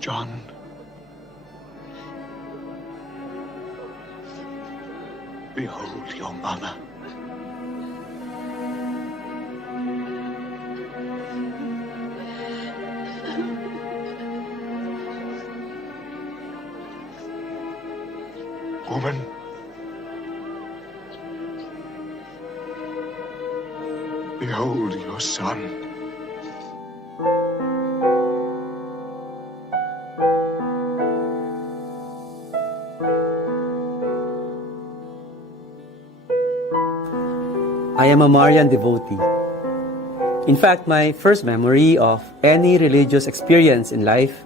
John. Behold your mother. Woman. Behold your son. I am a Marian devotee. In fact, my first memory of any religious experience in life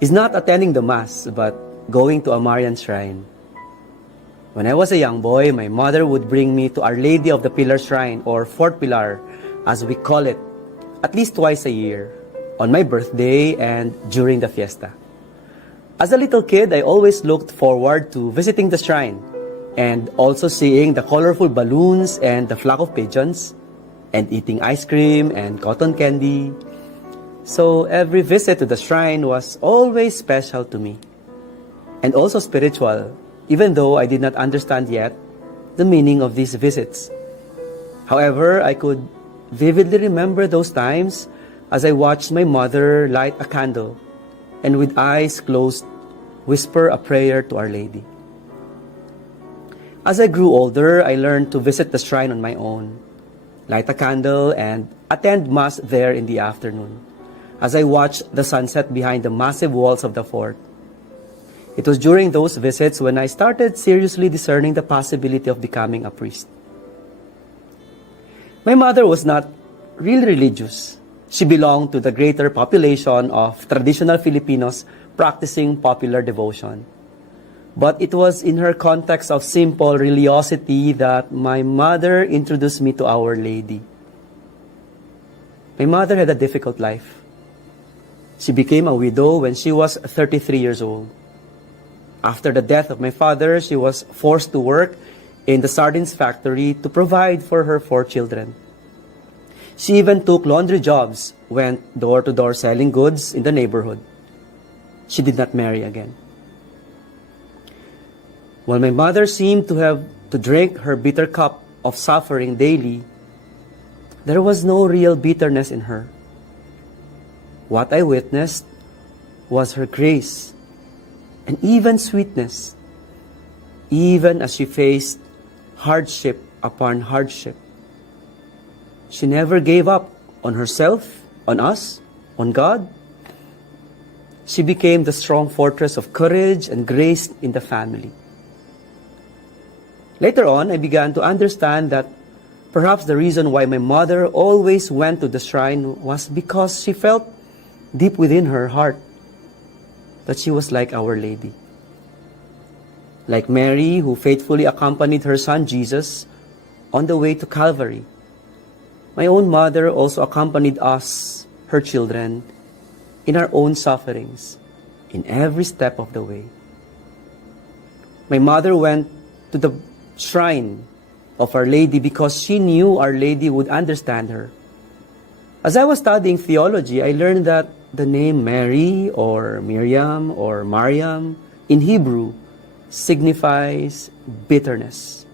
is not attending the Mass, but going to a Marian shrine. When I was a young boy, my mother would bring me to Our Lady of the Pillar Shrine, or Fourth Pilar, as we call it, at least twice a year, on my birthday and during the fiesta. As a little kid, I always looked forward to visiting the shrine, and also seeing the colorful balloons and the flock of pigeons, and eating ice cream and cotton candy. So every visit to the shrine was always special to me, and also spiritual, even though I did not understand yet the meaning of these visits. However, I could vividly remember those times as I watched my mother light a candle and with eyes closed whisper a prayer to Our Lady. As I grew older, I learned to visit the shrine on my own, light a candle, and attend Mass there in the afternoon, as I watched the sunset behind the massive walls of the fort. It was during those visits when I started seriously discerning the possibility of becoming a priest. My mother was not really religious. She belonged to the greater population of traditional Filipinos practicing popular devotion. But it was in her context of simple religiosity that my mother introduced me to Our Lady. My mother had a difficult life. She became a widow when she was 33 years old. After the death of my father, she was forced to work in the sardines factory to provide for her 4 children. She even took laundry jobs, went door-to-door selling goods in the neighborhood. She did not marry again. While my mother seemed to have to drink her bitter cup of suffering daily, there was no real bitterness in her. What I witnessed was her grace and even sweetness, even as she faced hardship upon hardship. She never gave up on herself, on us, on God. She became the strong fortress of courage and grace in the family. Later on, I began to understand that perhaps the reason why my mother always went to the shrine was because she felt deep within her heart that she was like Our Lady. Like Mary, who faithfully accompanied her son Jesus on the way to Calvary, my own mother also accompanied us, her children, in our own sufferings, in every step of the way. My mother went to the shrine of Our Lady because she knew Our Lady would understand her. As I was studying theology, I learned that the name Mary or Miriam or Mariam in Hebrew signifies bitterness.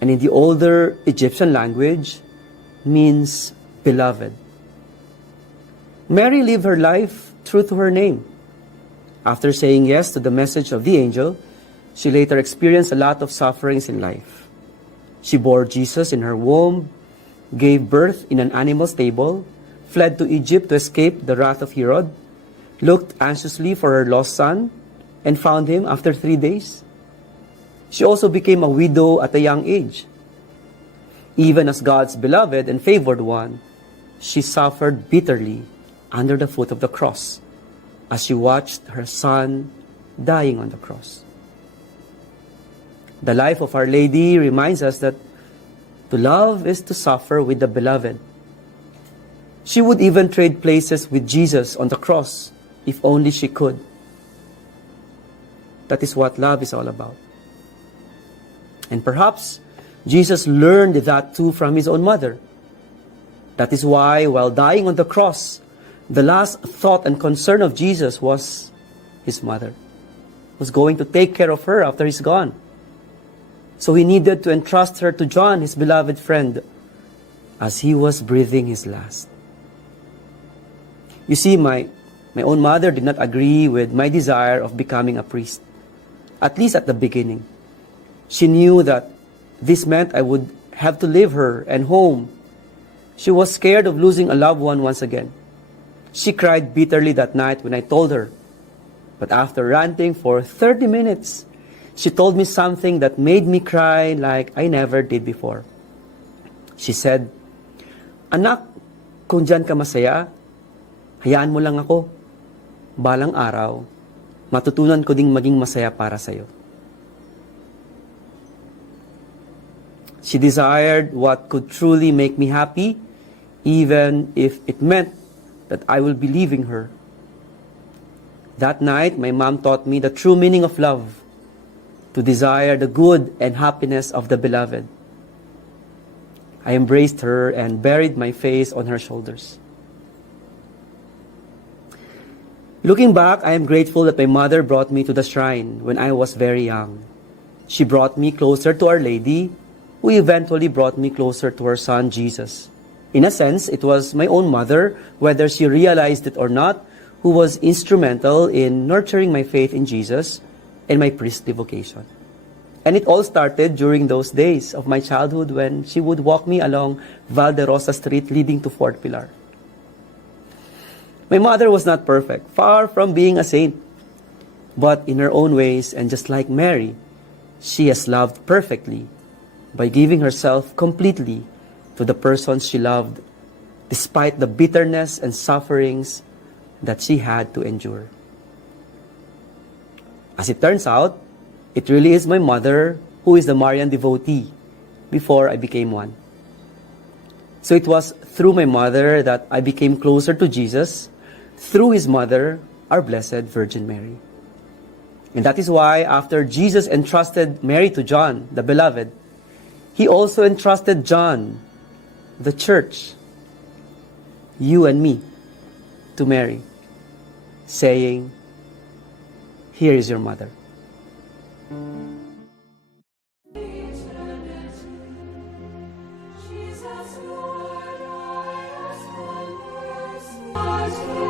And in the older Egyptian language, means beloved. Mary lived her life true to her name. After saying yes to the message of the angel, she later experienced a lot of sufferings in life. She bore Jesus in her womb, gave birth in an animal stable, fled to Egypt to escape the wrath of Herod, looked anxiously for her lost son, and found him after 3 days. She also became a widow at a young age. Even as God's beloved and favored one, she suffered bitterly under the foot of the cross as she watched her son dying on the cross. The life of Our Lady reminds us that to love is to suffer with the beloved. She would even trade places with Jesus on the cross if only she could. That is what love is all about. And perhaps Jesus learned that too from his own mother. That is why, while dying on the cross, the last thought and concern of Jesus was his mother, was going to take care of her after he's gone. So he needed to entrust her to John, his beloved friend, as he was breathing his last. You see, my own mother did not agree with my desire of becoming a priest, at least at the beginning. She knew that this meant I would have to leave her and home. She was scared of losing a loved one once again. She cried bitterly that night when I told her. But after ranting for 30 minutes, she told me something that made me cry like I never did before. She said, "Anak, kung dyan ka masaya, hayaan mo lang ako. Balang araw, matutunan ko ding maging masaya para sa'yo." She desired what could truly make me happy, even if it meant that I will be leaving her. That night, my mom taught me the true meaning of love, to desire the good and happiness of the beloved. I embraced her and buried my face on her shoulders. Looking back, I am grateful that my mother brought me to the shrine when I was very young. She brought me closer to Our Lady, who eventually brought me closer to her son, Jesus. In a sense, it was my own mother, whether she realized it or not, who was instrumental in nurturing my faith in Jesus and my priestly vocation. And it all started during those days of my childhood when she would walk me along Valderosa Street leading to Fort Pilar. My mother was not perfect, far from being a saint. But in her own ways, and just like Mary, she has loved perfectly by giving herself completely to the person she loved, despite the bitterness and sufferings that she had to endure. As it turns out, it really is my mother who is the Marian devotee before I became one. So it was through my mother that I became closer to Jesus, through his mother, our Blessed Virgin Mary. And that is why after Jesus entrusted Mary to John, the beloved, he also entrusted John, the church, you and me, to Mary, saying, "Here is your mother." Jesus, Lord, I ask for mercy.